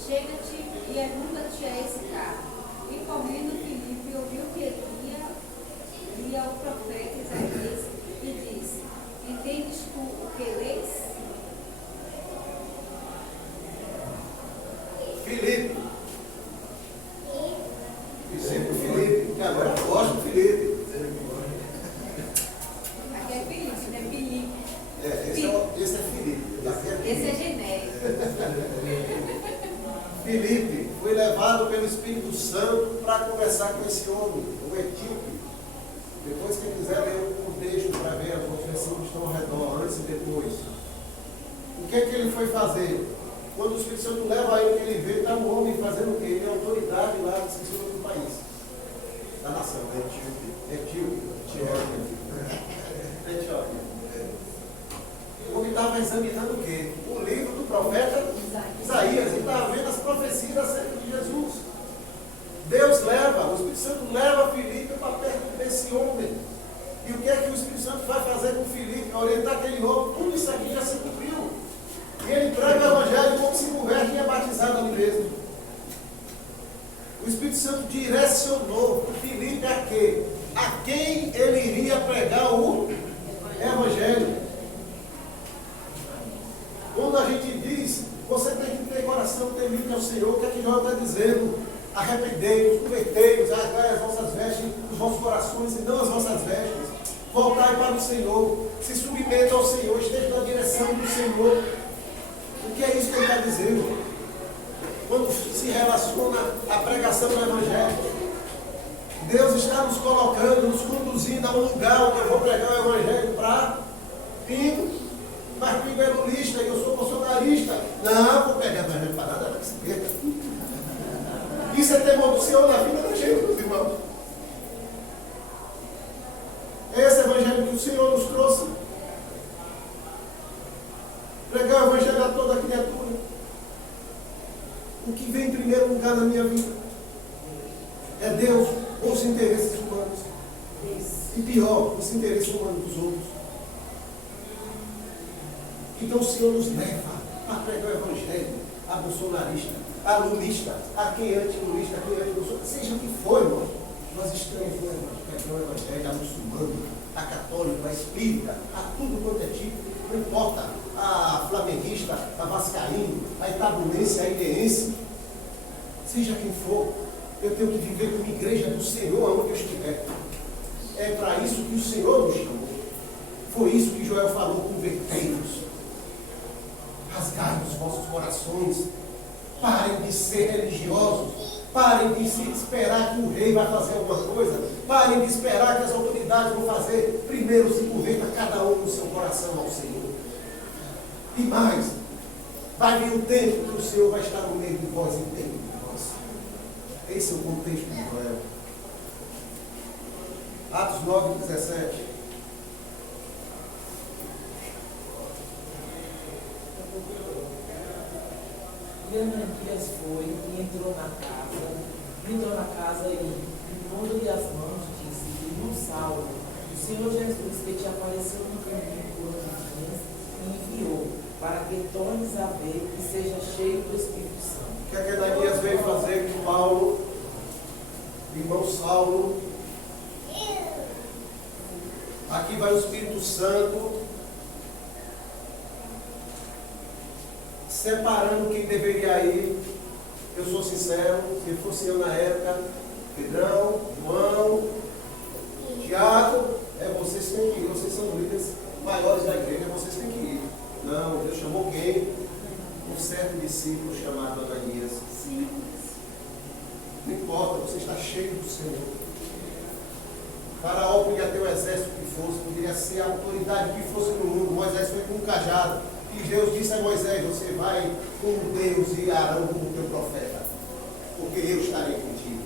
chega-te e anula-te a esse carro. E comendo Filipe ouviu que lia o profeta Isaías e disse: entendes tu o que lês? Filipe. Discípulo Filipe, que agora eu gosto do Filipe. Aqui é Filipe, não é Filipe. Esse é Filipe. Esse é genérico. Filipe foi levado pelo Espírito Santo para conversar com esse homem, o etíope. Depois, quem quiser ler o texto para ver as versículos que estão ao redor, antes e depois. O que é que ele foi fazer? Quando o Espírito Santo leva ele, que ele vê, está um homem fazendo o quê? Ele é autoridade lá, esqueci o nome do país. Da nação, Etiópia. O homem estava examinando o quê? O livro do profeta Isaías. Ele estava vendo as profecias acerca de Jesus. Deus leva, o Espírito Santo leva Filipe para perto desse homem. E o que é que o Espírito Santo vai fazer com Filipe? Orientar aquele homem. Tudo isso aqui já se cumpriu. E ele prega o Evangelho como se converte e é batizado ali mesmo. O Espírito Santo direcionou Filipe a quê? A quem ele iria pregar o Evangelho. Quando a gente diz, você tem que ter coração temido ao Senhor, o que é que João está dizendo? Arrependei-vos, convertei-vos, rasgai as vossas vestes, os vossos corações e não as vossas vestes. Voltai para o Senhor, se submetam ao Senhor, esteja na direção do Senhor. O que é isso que ele está dizendo? Quando se relaciona à pregação do Evangelho, Deus está nos colocando, nos conduzindo a um lugar onde eu vou pregar o Evangelho para Pingo. Mas Pingo é lulista e eu sou bolsonarista. Não, vou pregar o Evangelho para nada, que se perca. Isso é temor do Senhor na vida da gente, meus irmãos. Esse Evangelho que o Senhor nos trouxe. Pregar o Evangelho a toda criatura. O que vem em primeiro lugar na minha vida é Deus ou os interesses humanos. E pior, os interesses humanos dos outros. Então o Senhor nos leva a pregar o Evangelho a bolsonarista, a lulista, a quem é anti-lulista, a quem é anti-bolsonarista, seja o que for, irmão. Nós estamos pregando o Evangelho a muçulmano, a católico, a espírita, a tudo quanto é tipo, não importa, a flamenguista, a vascaíno, a itabunense, a ilhense, seja quem for, eu tenho que viver como igreja do Senhor aonde eu estiver. É para isso que o Senhor nos chamou. Foi isso que Joel falou, convertei-vos. Rasgai os vossos corações. Parem de ser religiosos. Parem de se esperar que o rei vai fazer alguma coisa. Parem de esperar que as autoridades vão fazer. Primeiro se converta cada um no seu coração ao Senhor. E mais, vai vir o tempo que o Senhor vai estar no meio de vós e dentro de vós. Esse é o contexto de Joel. Atos 9, 17. E Ananias foi e entrou na casa e, impondo-lhe as mãos, disse: Irmão Saulo, o Senhor Jesus, que te apareceu no caminho por uns dias, me enviou, para que tornes a ver e seja cheio do Espírito Santo. O que é que Ananias veio fazer com Paulo, irmão Saulo? Aqui vai o Espírito Santo separando quem deveria ir. Eu sou sincero, se fosse eu na época, Pedrão, João, Tiago, vocês têm que ir, vocês são líderes maiores da igreja, vocês têm que ir. Não, Deus chamou quem? Um certo discípulo chamado Ananias. Sim. Não importa, você está cheio do Senhor. Faraó podia ter um exército que fosse, poderia ser a autoridade que fosse no mundo, Moisés foi com um cajado. E Deus disse a Moisés: você vai com Deus e Arão como teu profeta, porque eu estarei contigo.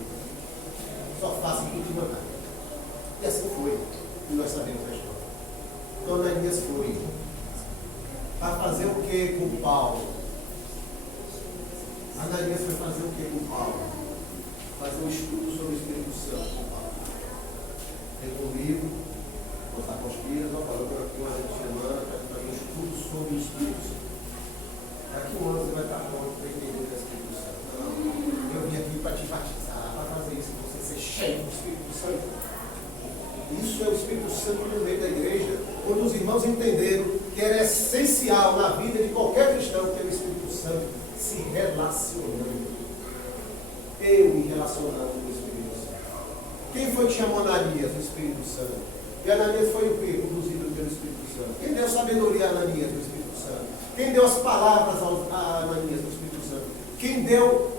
Só faça o que te mandar. E assim foi. E nós sabemos a história. Então Ananias foi para fazer o que com Paulo? Ananias foi fazer o que com Paulo? Fazer um estudo sobre o Espírito Santo com Paulo. Pegou um livro, os apostilas, falou aqui uma vez por semana, para fazer um estudo sobre o Espírito Santo. Daqui um ano você vai estar pronto para entender o Espírito Santo. Não, eu vim aqui para te batizar, para fazer isso, você ser cheio do Espírito Santo. Isso é o Espírito Santo no meio da igreja, quando os irmãos entenderam que era essencial na vida de qualquer cristão ter o Espírito Santo se relacionando. Eu me relacionando com o Espírito Santo. Quem foi que chamou Ananias, o Espírito Santo? E Ananias foi o quê? Conduzido pelo Espírito Santo. Quem deu sabedoria a Ananias, do Espírito Santo? Quem deu as palavras a Ananias, do Espírito Santo? Quem deu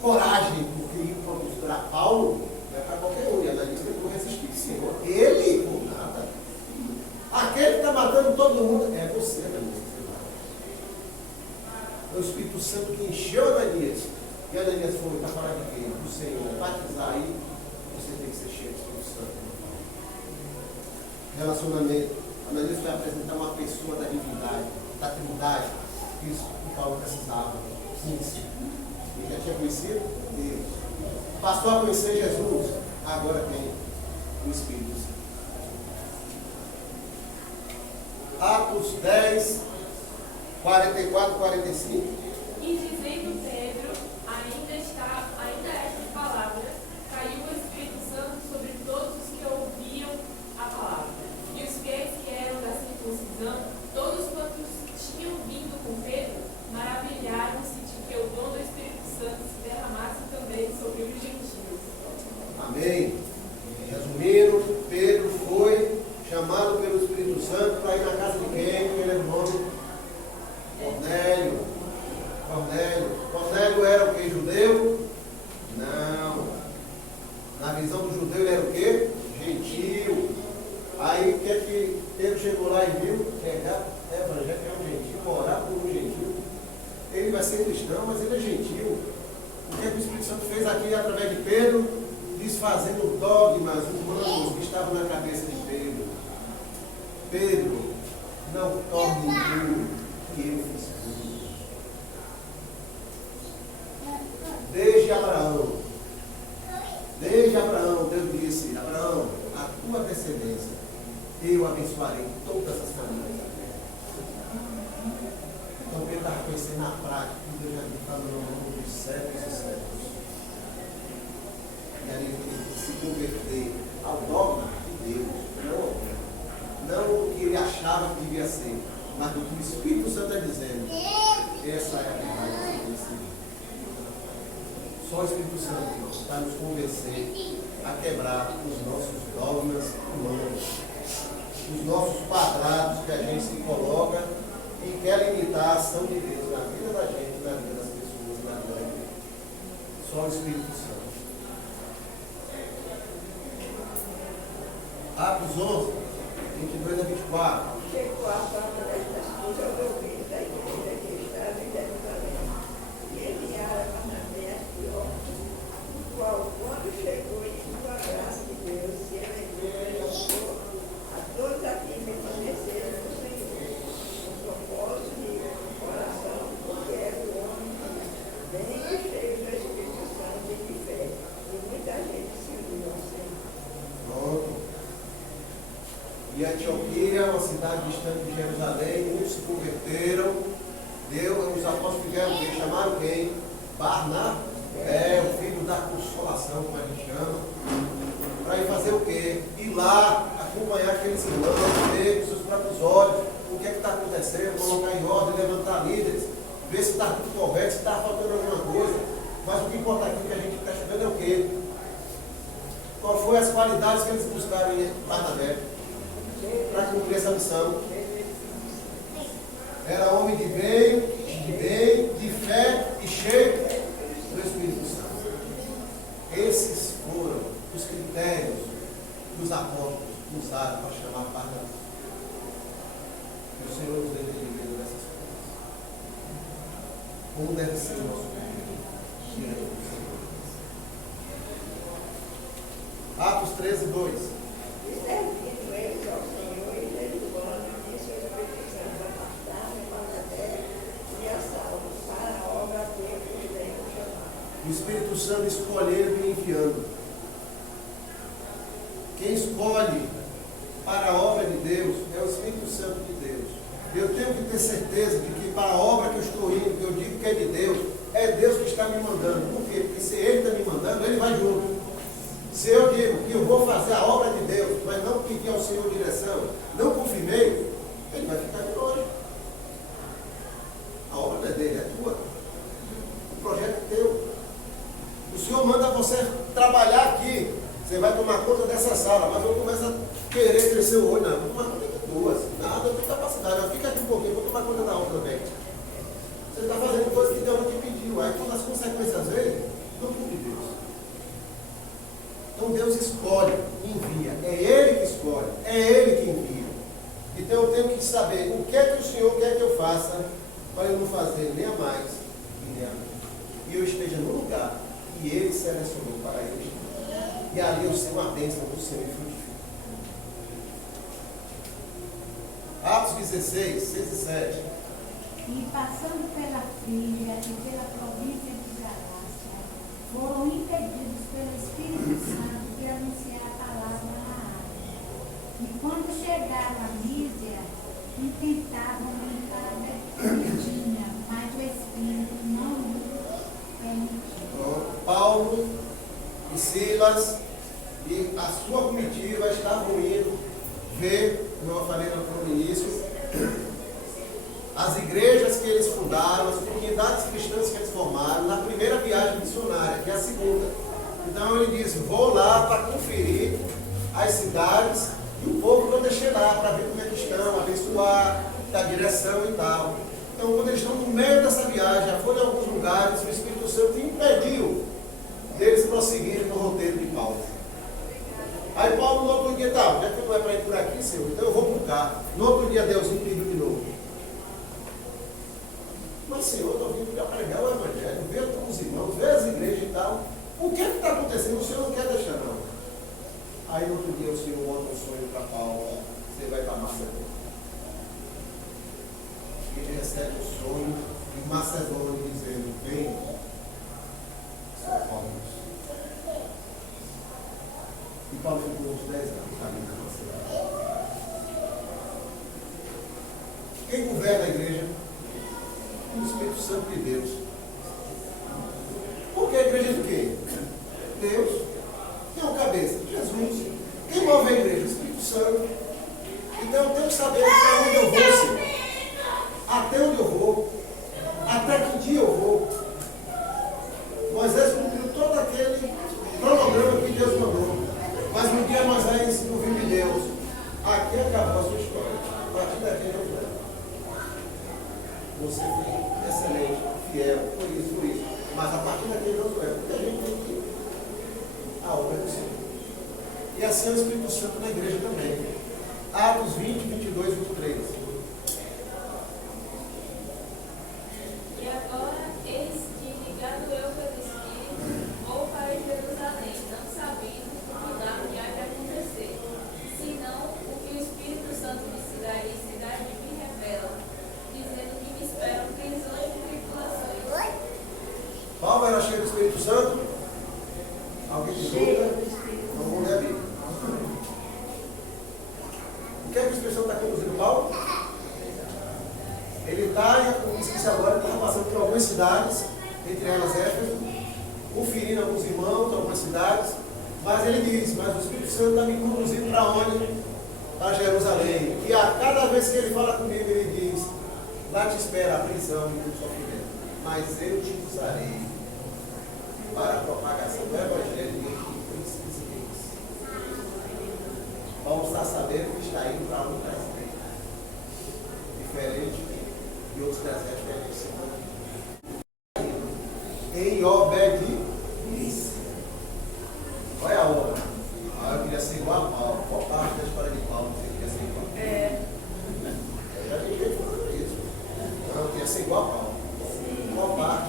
coragem, porque ir para Paulo não é para qualquer um. E Ananias tentou resistir. Senhor, ele, por nada. Aquele que está matando todo mundo é você, Ananias. É o Espírito Santo que encheu Ananias. E Ananias foi para falar de quem? Do Senhor. Batizar aí, você tem que ser cheio do Espírito Santo. Relacionamento. Ananias vai apresentar uma pessoa da divindade, da trindade. Isso que Paulo precisava. Isso. Ele já tinha conhecido Deus. Passou a conhecer Jesus. Agora tem o Espírito Santo. Atos 10, 44, 45. E dizendo Pedro, ainda estas palavras, caiu o Espírito Santo sobre todos os que ouviam a palavra. E os fiéis que eram da circuncisão, todos quantos tinham vindo com Pedro, maravilharam-se de que o dom do Espírito Santo se derramasse também sobre os gentios. Amém. Resumindo, Pedro foi chamado pelo Espírito Santo para ir na casa de quem? Ele é o nome Cornélio. Cornélio era o que? Judeu? Não. Na visão do judeu ele era o que? Gentil. Aí o que é que Pedro chegou lá e viu? Evangelho é um gentil, orar por um gentil. Ele vai ser cristão, mas ele é gentil. O que é que o Espírito Santo fez aqui através de Pedro? Desfazendo dogmas humanos que estavam na cabeça de Pedro. Pedro, não torne impuro que eu fiz tudo. Desde Abraão, Deus disse: Abraão, a tua descendência, eu abençoarei todas as famílias da terra. Então Pedro estava conhecendo na prática que Deus já tinha falado no longo dos séculos e séculos. E ali ele se converter ao dogma de Deus, não o que ele achava que devia ser, mas do que o Espírito Santo está dizendo. Essa é a verdade que tem que seguir. Só o Espírito Santo está nos convencer a quebrar os nossos dogmas humanos, os nossos quadrados que a gente se coloca e quer limitar a ação de Deus na vida da gente, na vida das pessoas, na vida da igreja. Só o Espírito Santo. Atos 11, 22 a 24. Chegou a fama destas coisas ao ouvido da igreja que estava em Jerusalém. E enviaram a Barnabé a Antioquia, o qual, quando chegou em sua graça de Deus, se alegrou e louvou a todos aqui que permaneceram no Senhor, com propósito e coração, porque era o homem bem cheio do Espírito Santo e de fé. E muita gente se uniu ao Senhor. Pronto. E Antioquia, uma cidade distante de Jerusalém, muitos se converteram. Os apóstolos fizeram o quê? Chamaram quem? Barnabé, o filho da consolação, como a gente chama. Para ir fazer o quê? Ir lá, acompanhar aqueles irmãos, ver com seus próprios olhos o que é que está acontecendo, colocar em ordem, levantar líderes, ver se está tudo correto, se está faltando alguma coisa. Mas o que importa aqui que a gente está estudando é o quê? Qual foi as qualidades que eles buscaram em Barnabé para cumprir essa missão? Era homem de bem, de fé e cheio do Espírito Santo. Esses foram os critérios que os apóstolos usaram para chamar Barnabé. O como deve ser o nosso diante do Senhor. Atos 13, 2. Servindo eles ao Senhor e jejuando, disse ao Espírito Santo, afastar-me para a terra e a salvo, para a obra que eu tenho chamado. O Espírito Santo escolhendo e enviando. Quem escolhe para a obra de Deus é o Espírito Santo de Deus. Eu tenho que ter certeza de que para a obra que eu estou indo, que eu digo que é de Deus, é Deus que está me mandando. Por quê? Porque se Ele está me mandando, Ele vai junto. Se eu digo que eu vou fazer a obra de Deus, mas não pedir ao Senhor direção, não confirmei, Ele vai ficar de longe. A obra não é dele, é tua. O projeto é teu. O Senhor manda você trabalhar aqui. Você vai tomar conta dessa sala, mas não começa a querer crescer o olho, não. Vou tomar conta de duas. Nada, eu tenho capacidade. Fica aqui um pouquinho, vou tomar conta da outra também. Você está fazendo coisa que Deus não te pediu. Aí quando as consequências vêm, não cumpre Deus. Então Deus escolhe, envia. É Ele que escolhe, é Ele que envia. Então eu tenho que saber o que é que o Senhor quer que eu faça para eu não fazer nem a mais e nem a menos. E eu esteja no lugar que Ele selecionou para eu. E ali eu sei uma bênção do Senhor e frutifico. Atos 16, 6 e 7. E passando pela Frígia e pela província de Galácia, foram impedidos pelo Espírito Santo de anunciar a palavra na área. E quando chegaram a Lísia, intentavam ir para Betínia, mas o Espírito não lhes permitiu. Paulo e Silas e a sua comitiva estavam indo ver, como eu falei no início, as igrejas que eles fundaram, as comunidades cristãs que eles formaram na primeira viagem missionária, que é a segunda. Então ele diz, vou lá para conferir as cidades e o povo que eu deixei lá, para ver como é que estão, abençoar, dar direção e tal. Então quando eles estão no meio dessa viagem, já foram em alguns lugares, o Espírito Santo impediu deles prosseguirem no roteiro de Paulo. Aí Paulo no outro dia, tá, já que não é para ir por aqui, Senhor, então eu vou por cá. No outro dia Deus impediu de novo. Mas Senhor, eu estou vindo para pregar o Evangelho, ver com os irmãos, ver as igrejas e tal. O que é que está acontecendo? O Senhor não quer deixar, não. Aí no outro dia o Senhor manda um sonho para Paulo, você vai para Macedônia. Ele recebe o sonho de Macedônia dizendo, vem, São Paulo. E Paulo ficou uns 10 anos caminhando na cidade. Quem governa a igreja? O Espírito Santo de Deus. Porque a igreja é do quê? Deus. Quem é o cabeça? Jesus. Quem move a igreja? O Espírito Santo. Então eu tenho que saber até onde eu vou, Senhor. Até onde eu vou. Até que dia eu vou. Moisés cumpriu todo aquele cronograma que Deus mandou. Mas no dia Moisés não viu de Deus. Aqui acabou a sua história. A partir daqui eu vou. Você foi excelente, fiel, por isso. Mas a partir daquele não é, porque a gente tem que ir à obra do Senhor. E assim é o Espírito Santo na igreja também. Atos 20, 22, 23. E agora, eis que, ligado eu pelo Espírito, vou para Jerusalém, não sabendo o que lá me há de acontecer, senão o que o Espírito Santo de cidade em cidade me revela, dizendo que me esperam prisões e tribulações. Paulo era cheio do Espírito Santo? Alguém tem dúvida? Vamos ler a Bíblia. O que é que o Espírito Santo está conduzindo Paulo? Ele está, como disse agora, ele está passando por algumas cidades, entre elas Éfeso, conferindo alguns irmãos, algumas cidades, mas ele diz, mas o Espírito Santo está me conduzindo para onde? Para Jerusalém. E a cada vez que ele fala comigo, ele diz, lá te espera a prisão e o sofrimento, mas eu te usarei para a propagação do Evangelho de príncipes e reis. Paulo está sabendo que está indo para um presidente diferente de outros presidentes que a gente se em obediência. Olha a obra. Eu queria ser igual a Paulo. Qual parte da história de Paulo você queria ser igual a Paulo? Já vi gente falando isso. Eu queria ser igual a Paulo. Qual parte?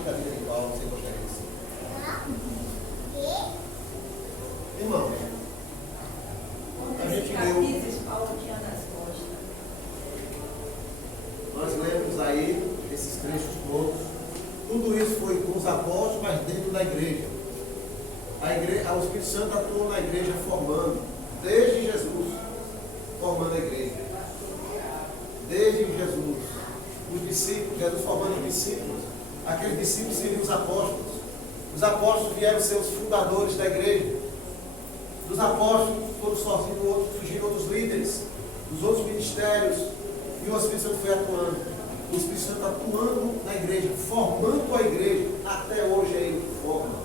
Santo atuou na igreja formando, desde Jesus, formando a igreja. Desde Jesus, os discípulos, Jesus formando os discípulos. Aqueles discípulos seriam os apóstolos. Os apóstolos vieram ser os fundadores da igreja. Dos apóstolos, todos sozinhos, outros surgiram outros líderes, dos outros ministérios, e o Espírito Santo foi atuando. O Espírito Santo atuando na igreja, formando a igreja, até hoje é ele que forma.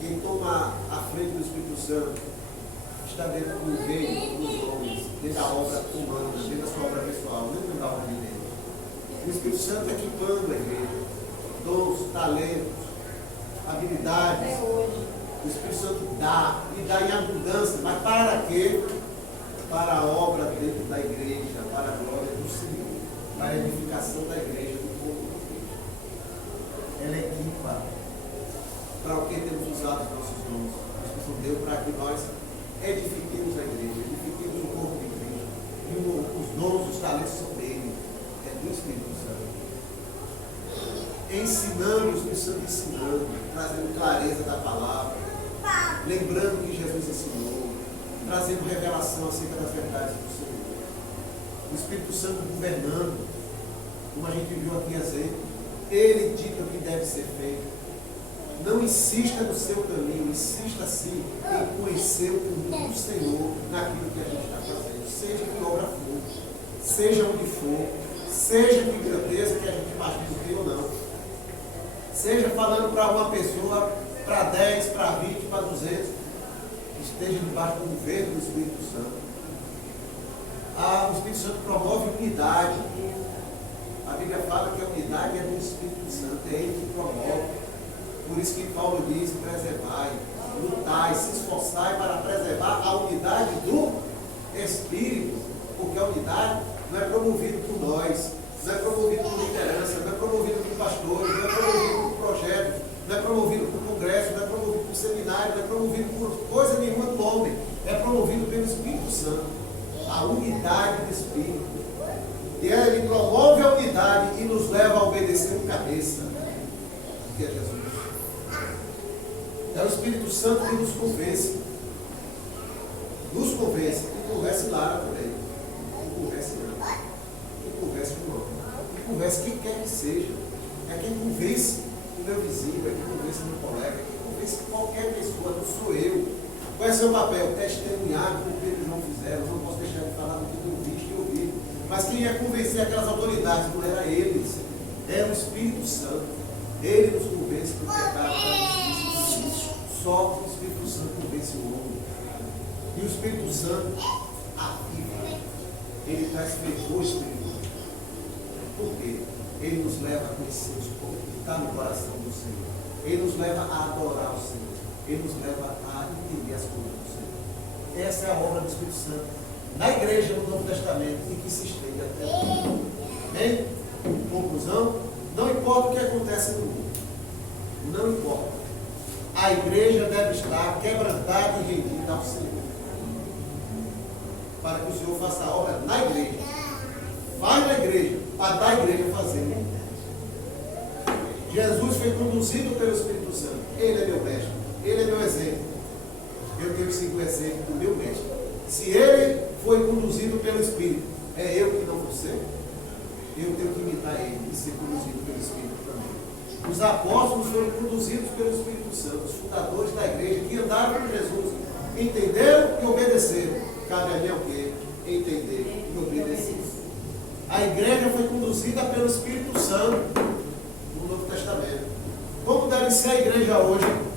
Quem toma a frente do Espírito Santo está dentro do reino dos homens, dentro da obra humana, dentro da sua obra pessoal, dentro da obra de Deus. O Espírito Santo é equipando a igreja, dons, talentos, habilidades. O Espírito Santo dá, e dá em abundância, mas para quê? Para a obra dentro da igreja, para a glória do Senhor, para a edificação da igreja, do povo da igreja. Ela equipa. Para o que temos usado os nossos dons? O Espírito Santo deu para que nós edifiquemos a igreja, edifiquemos o corpo da igreja. E os dons, os talentos são dele, é do Espírito Santo. Ensinando, o Espírito Santo ensinando, trazendo clareza da palavra, lembrando o que Jesus ensinou, trazendo revelação acerca das verdades do Senhor. O Espírito Santo governando, como a gente viu aqui exemplo, ele dita o que deve ser feito. Não insista no seu caminho, insista sim em conhecer o caminho do Senhor naquilo que a gente está fazendo, seja que obra for, seja onde for, seja que grandeza que a gente imagina ter ou não, seja falando para uma pessoa, para 10, para 20, para 200, esteja debaixo do governo do Espírito Santo. O Espírito Santo promove unidade. A Bíblia fala que a unidade é do Espírito Santo, é ele que promove. Por isso que Paulo diz: preservai, lutai, se esforçai para preservar a unidade do Espírito, porque a unidade não é promovida por nós, não é promovida por liderança, não é promovida por pastores, não é promovida por projetos, não é promovido por congresso, não é promovido por seminário, não é promovido por coisa nenhuma do homem, é promovido pelo Espírito Santo, a unidade do Espírito. E ele promove a unidade e nos leva a obedecer o cabeça, que é Jesus. É o Espírito Santo que nos convence. Nos convence. E converse lá também. E converse não. E converse com o homem. E converse quem quer que seja. É quem convence o meu vizinho, é quem convence o meu colega, é quem convence qualquer pessoa, não sou eu. Qual é seu papel? Testemunhar como Pedro e João fizeram. Eu não posso deixar de falar do que eu vi e ouvi. Mas quem ia convencer aquelas autoridades não era eles, era o Espírito Santo. Ele nos convence do pecado, da justiça. Só o Espírito Santo convence o homem. E o Espírito Santo aviva. Ele traz fervor espiritual. Por quê? Ele nos leva a conhecer os povos que está no coração do Senhor. Ele nos leva a adorar o Senhor. Ele nos leva a entender as coisas do Senhor. Essa é a obra do Espírito Santo na igreja no Novo Testamento e que se estende até hoje. Amém? Conclusão? Não importa o que acontece no mundo. Não importa. A igreja deve estar quebrantada e rendida ao Senhor. Para que o Senhor faça a obra na igreja. Vai na igreja, para dar a igreja fazer. Jesus foi conduzido pelo Espírito Santo. Ele é meu mestre. Ele é meu exemplo. Eu tenho que seguir o exemplo do meu mestre. Se ele foi conduzido pelo Espírito, é eu que não vou ser? Eu tenho que imitar ele e ser conduzido pelo Espírito também. Os apóstolos foram conduzidos pelo Espírito Santo, os fundadores da igreja, que andaram com Jesus, entenderam e obedeceram. Cabe a mim o quê? Entender e obedecer. A igreja foi conduzida pelo Espírito Santo no Novo Testamento. Como deve ser a igreja hoje?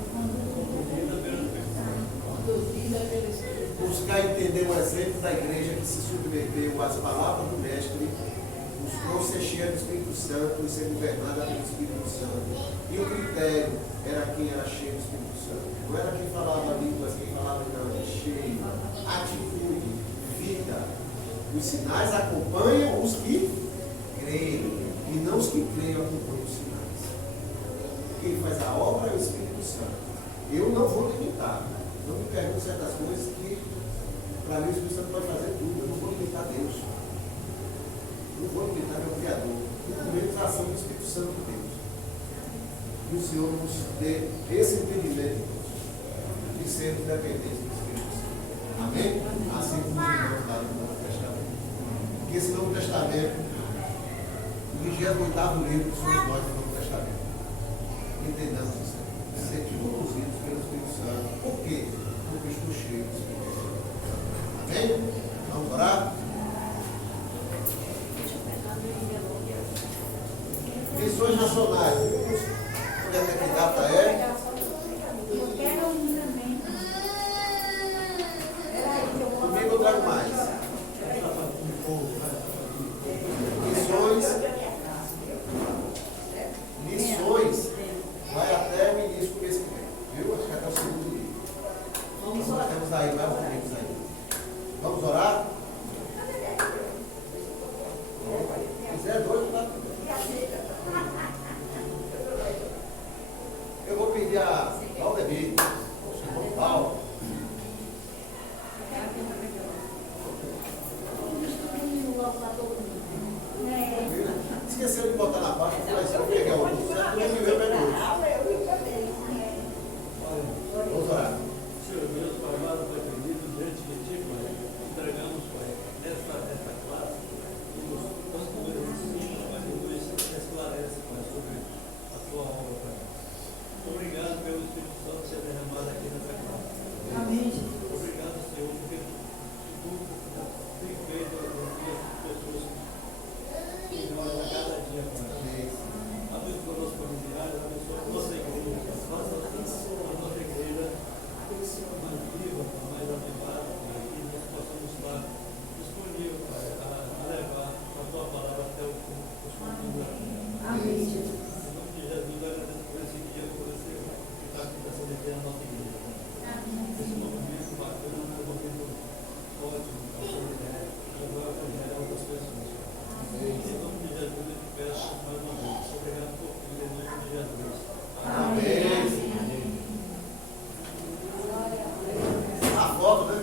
Buscar entender o exemplo da igreja que se submeteu às palavras do Mestre, buscou ser cheia do Espírito Santo e ser governada pelo Espírito Santo. E o critério era quem era cheio do Espírito Santo. Não era quem falava línguas, quem falava não, cheio. Atitude, vida. Os sinais acompanham os que creem, e não os que creem acompanham os sinais. Quem faz a obra é o Espírito Santo. Eu não vou limitar. Não me pergunto certas coisas que, para mim, o Espírito Santo pode fazer tudo. Eu não vou limitar Deus. Eu não vou limitar meu Criador. Muito menos a ação do Espírito Santo de Deus. E o Senhor nos dê esse entendimento de sermos dependentes do Espírito Santo. Amém? Assim como os irmãos lá no Novo Testamento. Porque esse Novo Testamento, o 28º livro somos nós do Novo Testamento. Entendamos isso aí. Ser conduzidos pelo Espírito Santo. Por quê? Porque estou cheio do Espírito Santo. Amém? Vamos orar? Missões nacionais. Onde é que a data é? Eu quero um também. Comigo eu trago mais. Missões vai até o início do mês que vem. Viu? Acho que até o segundo dia. Então nós temos aí mais amigos aí. Vamos orar? Se quiser dois, tá tudo bem. Eu vou pedir a Valdemir, o Paulo. Esqueceu de botar na parte, mas eu peguei o curso, certo? Não me veio bem hoje. Vamos orar. Senhor Deus, Pai amado, Pai querido, diante de Ti, Pai, entregamos, Pai, esta classe, tanto como eu ensino, Pai, nos esclarece, Pai, sobre a Tua obra, Pai. Obrigado pelo Espírito Santo ser derramado aqui nessa classe. Amém. Obrigado, Senhor, porque Tu tem feito as pessoas que nós a cada dia, Pai. Abençoa os nossos familiares, abençoa a nossa igreja, faça a nossa igreja mais viva, mais avivada, Pai, que nós possamos estar disponíveis, Pai, a levar a Tua palavra até os confins da terra. Amém, Em nome de Jesus, agradeço por esse dia, por esse que está acontecendo aqui na nossa igreja. Esse movimento bacana, um movimento ótimo, levar o evangelho a outras pessoas. Em nome de Jesus, eu te peço mais uma vez. Obrigado por tudo, em nome de Jesus. Amém. A foto, né?